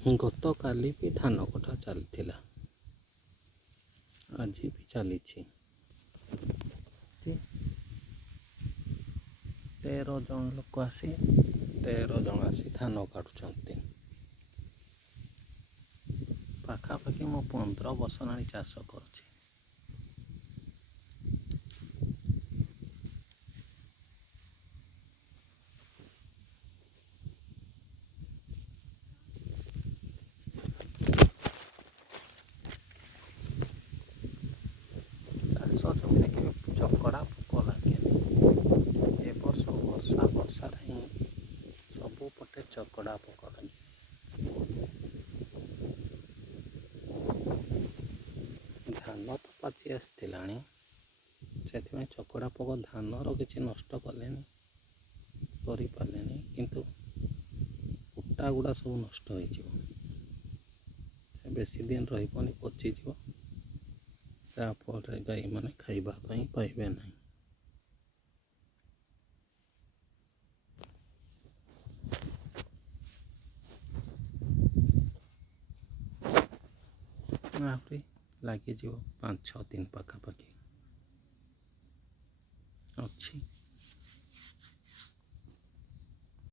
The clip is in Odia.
ଗତକାଲି ବି ଧାନ କଟା ଚାଲିଥିଲା, ଆଜି ବି ଚାଲିଛି। 13 ଜଣ ଲୋକ ଆସି 13 ଜଣ ଆସି ଧାନ କାଟୁଛନ୍ତି। ପାଖାପାଖି ମୁଁ 15 ବର୍ଷ ହେଲାଣି ଚାଷ କରୁଛି। ଚାଷ ଜମିରେ କେବେ ଚକଡ଼ା ପୋକ ଲାଗେନି। ଏ ବର୍ଷ ବର୍ଷାରେ ହିଁ ସବୁପଟେ ଚକଡ଼ା ପୋକ ଲାଗେ। ଧାନ ତ ପାଚି ଆସିଥିଲାଣି, ସେଥିପାଇଁ ଚକଡ଼ା ପୋକ ଧାନର କିଛି ନଷ୍ଟ କରିପାରିଲେନି, କିନ୍ତୁ କୁଟା ଗୁଡ଼ା ସବୁ ନଷ୍ଟ ହୋଇଯିବ। ବେଶୀ ଦିନ ରହିବନି, ପଚିଯିବ। ତାପରେ ଗାଈମାନେ ଖାଇବା ପାଇଁ ପାଇବେ ନାହିଁ। ଆହୁରି ଲାଗିଯିବ 5-6 ଦିନ ପାଖାପାଖି ଅଛି।